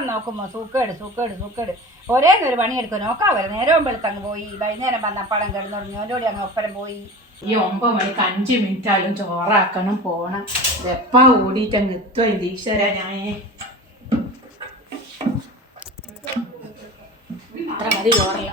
എപ്പം നോക്കുമ്പോൾ സൂക്കേട് സൂക്കേട് സൂക്കേട്. ഒരേ ഒരു പണിയെടുക്കും. നോക്കാം വരെ. നേരവും വെളുത്തങ്ങ് പോയി. വൈകുന്നേരം വന്ന പടം കിടന്നു കൂടി അങ്ങ് ഒപ്പരം പോയി. ഈ ഒമ്പത് മണിക്ക് അഞ്ച് മിനിറ്റ് ആയാലും ചോറാക്കണം പോണം. എപ്പാ ഓടിയിട്ട് അങ്ങ് എത്തും ദീക്ഷര ഞാൻ അത്ര മതി ചോറല്ല.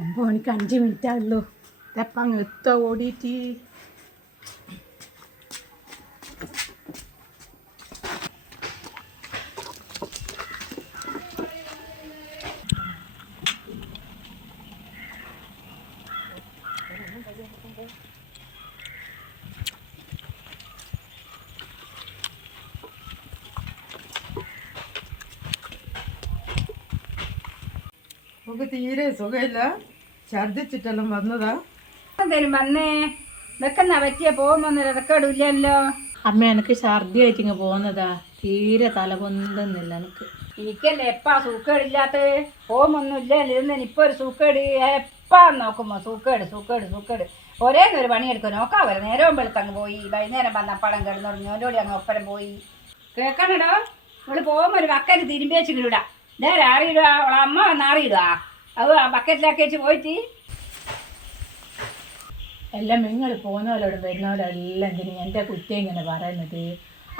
ഒമ്പത് മണിക്ക് അഞ്ച് മിനിറ്റ് ആയുള്ളൂ എപ്പാ അങ്ങ് എത്തുക ഓടിയിട്ട്. നമുക്ക് തീരെ സുഖമില്ല. ഛർദിച്ചിട്ടെല്ലാം വന്നതാ. എന്തേലും വന്നേ? വെക്കുന്ന പറ്റിയ? പോകുമ്പോൾ ഇറക്കടില്ലല്ലോ അമ്മ എനിക്ക് ഛർദി ആയിട്ട് ഇങ്ങ് പോകുന്നതാ. തീരെ തല പൊന്തുന്നില്ല എനിക്ക്. എനിക്കല്ലേ എപ്പാ സൂക്കേടില്ലാത്ത പോകുമൊന്നും ഇല്ല ഇരുന്ന് ഇപ്പൊ ഒരു സൂക്കേട്? എപ്പാ നോക്കുമ്പോ സൂക്കേട് സൂക്കേട് സൂക്കേട്. ഒരേ ഒരു പണിയെടുക്കും? നോക്കാ വരെ നേരവും വെളുത്തങ്ങ് പോയി. വൈകുന്നേരം വന്ന പടം കിടന്നു കൂടി അങ്ങ് ഒപ്പരം പോയി. കേൾക്കണടോ നമ്മൾ പോകുമ്പോ ഒരു വക്കന് തിരുമ്പി വെച്ചിടുക ഇതേ ആറിയിടുക അവളെ അമ്മ വന്ന് ആറിയിടുക അത് ബക്കറ്റിലാക്കി വെച്ച് പോയിട്ട്. എല്ലാം നിങ്ങൾ പോകുന്നവരോടും വരുന്നവരെല്ലാം എന്തിനു എന്റെ കുറ്റം ഇങ്ങനെ പറയുന്നത്?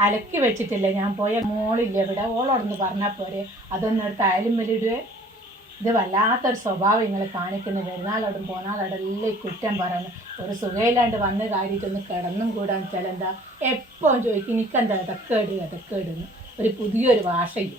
അലക്കി വെച്ചിട്ടില്ല ഞാൻ പോയ മോളില്ല ഇവിടെ? ഓളോടൊന്ന് പറഞ്ഞാൽ പോരെ. അതൊന്നും എടുത്ത് അയലും വരിടുവേ ഇത് വല്ലാത്തൊരു സ്വഭാവം നിങ്ങൾ കാണിക്കുന്നു വരുന്നാളോടും പോന്നാളോടെല്ലാം ഈ കുറ്റം പറയുന്നു. ഒരു സുഖയില്ലാണ്ട് വന്ന കാര്യത്തൊന്ന് കിടന്നും കൂടാൻ വെച്ചാൽ എന്താ? എപ്പോഴും ചോദിക്കും എനിക്കെന്താ ഇതൊക്കെ ഇടുക ഒരു പുതിയൊരു ഭാഷയും